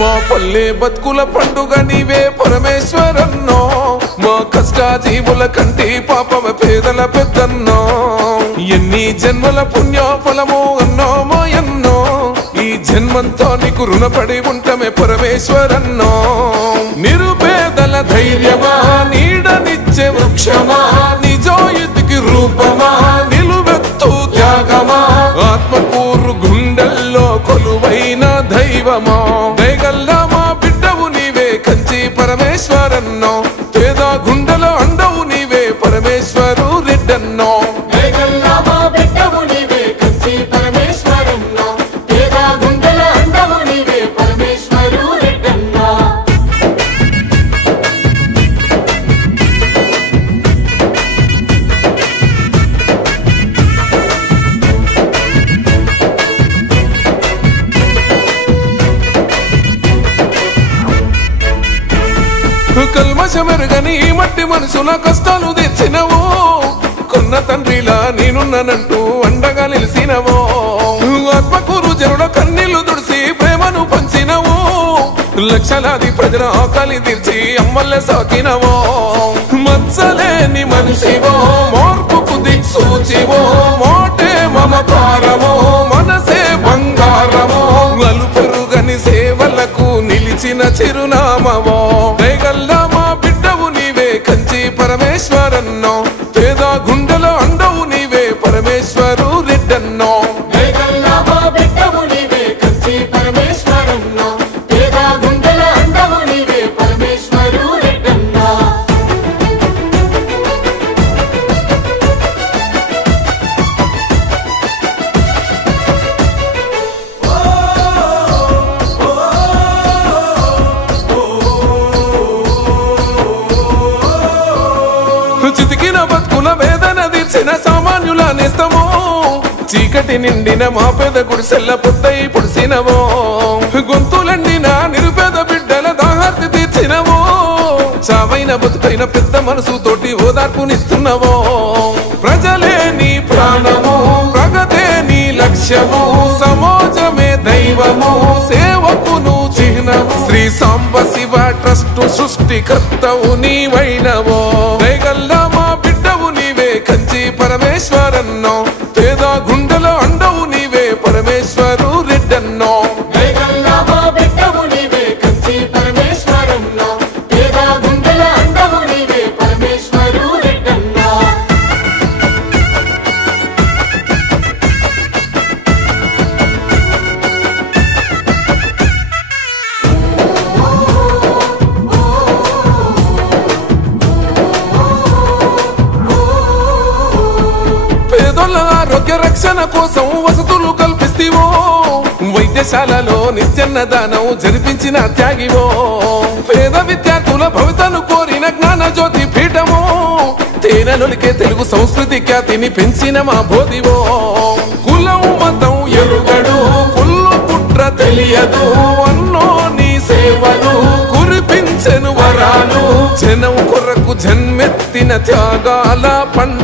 మా పల్లె బతుకుల పండుగ నీవే పరమేశ్వరన్నో, మా కష్ట జీవుల కంటి పాపమ పేదల పెద్దన్నో, ఎన్ని జన్మల పుణ్య ఫలమో అన్నో మాయన్నో, ఈ జన్మంతో నీకు రుణపడి ఉంటమే పరమేశ్వరన్నో. నిరుపేదల ధైర్యమా, నీడనిచ్చే వృక్షమా, నిజాయితీకి రూపమా, నిలువెత్తు త్యాగమా, ఆత్మకూరు గుండెల్లో కొలువైన దైవమా, దయగల్లా మా బిడ్డవు నీవే కంచి పరమేశ్వరన్నో, పేద గుండెల అండవు నీవే పరమేశ్వరు రెడ్డన్నో. దయగల్లా మా బిడ్డవు నీవే కంచి పరమేశ్వరన్నో, పేద గుండెల అండవు నీవే పరమేశ్వరు రెడ్డన్నో. కల్మషమెరుగని ఈ మట్టి మనసుల కష్టాలు తెచ్చినవో, కొన్న తండ్రిలా నేనున్నానంటూ అండగా నిలిసినవో, ఆత్మకూరు జనుల కన్నీళ్లు తుడిసి ప్రేమను పంచినవో, లక్షలాది ప్రజల ఆకలి తీర్చి అమ్మల్లే సాకినవో, మచ్చలేని మనిషివో, మార్పుకు దిక్సూచివో, మోటే మమకారమో, మనసే బంగారమో, అలుపెరుగని సేవలకు నిలిచిన చిరునామవో, దయగల్లా మా బిడ్డవు నీవే కంచి పరమేశ్వరన్నో, పేద గుండెల అండవు నీవే పరమేశ్వరు రెడ్డన్నో. దయగల్లా మా బిడ్డవు నీవే కంచి పరమేశ్వరన్నో, పేద గుండెల అండవు నీవే పరమేశ్వరు రెడ్డన్నో. చితికిన బతుకుల వేదన తీర్చిన సామాన్యుల నేస్తమో, చీకటి నిండిన మా పేద గుడిసెల్ల పొద్దై పొడిసినవో, గొంతులండిన నిరుపేద బిడ్డల దాహార్తి తీర్చినవో, చావైన బతుకైన పెద్ద మనసు తోటి ఓదార్పునిస్తున్నవో, ప్రజలే నీ ప్రాణము, ప్రగతే నీ లక్ష్యము, సమాజమే దైవము, సేవకును చిహ్నము, శ్రీ సాంబ శివ ట్రస్ట్ సృష్టికర్తవు నీవైనవో, దయగల్లా మా బిడ్డవు నీవే కంచి పరమేశ్వరన్నో, పేద గుండెల అండవు నీవే పరమేశ్వరు రెడ్డన్నో. దయగల్లా మా బిడ్డవు నీవే కంచి పరమేశ్వరన్నో, పేద గుండెల అండవు నీవే పరమేశ్వరు రెడ్డన్నో. పేదోళ్ళ ఆరోగ్య రక్షణ కోసం వసతులు కల్పిస్తేవో, వైద్యశాలలో నిత్యన్నదానం జరిపించిన త్యాగివో, పేద విద్యార్థుల భవితను కోరిన జ్ఞాన జ్యోతి పీఠమో, తేనెలొలికే తెలుగు సంస్కృతి ఖ్యాతిని పెంచిన మా బోధివో, కులం మతం ఎరుగడు కుళ్ళు కుట్ర తెలియదు అన్నో నీ సేవలు కురిపించెను వరాలు, జనం కొరకు జన్మెత్తిన త్యాగాల పండు